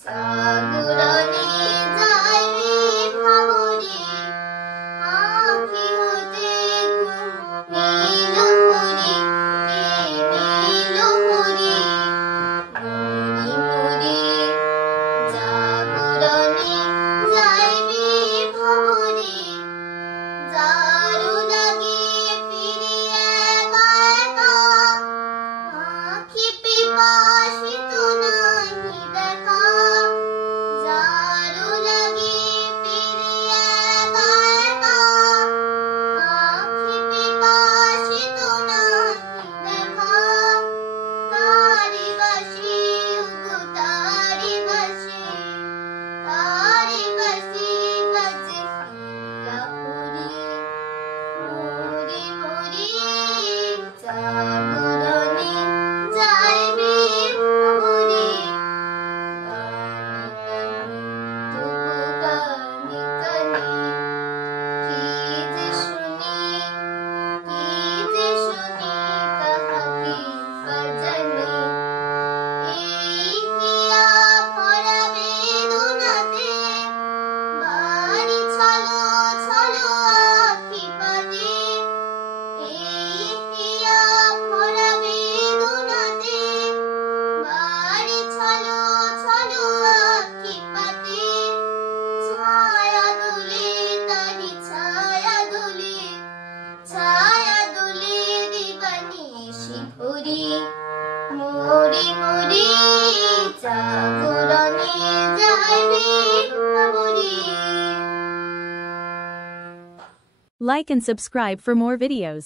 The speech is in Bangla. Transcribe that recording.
জাগরণে যাইবে ভাবরে আঁখি হতে ঘুম নীল হরি নীল হরি মরি মরি জাগরণে যাইবে ভাবরে জারু লাগে ফিরে একা একা আঁখি পিপাসিত নাহি দেখা জারু লাগে ফিরে একা একা আঁখি পিপাসিত নাহি দেখা তারি বাসি উগো তারি বাসি বাজে লাহুরি মরি মরি জাগরণে যাইবে ভাবরে তবু কানে কানে কি যে শুনি কাহাকে বাজানে এই হিয়া ভরা বেদনাতে বাড়ি চলো চলো আঁখি পাতে এই হিয়া ভরা বেদনাতে বাড়ি চলো চলো আঁখি পাতে ছায়া দোলে তারি ছায়া দোলে দিবানিশি ঘুরি মরি মরি জাগরণে যাইবে ভাবরে। Like and subscribe for more videos.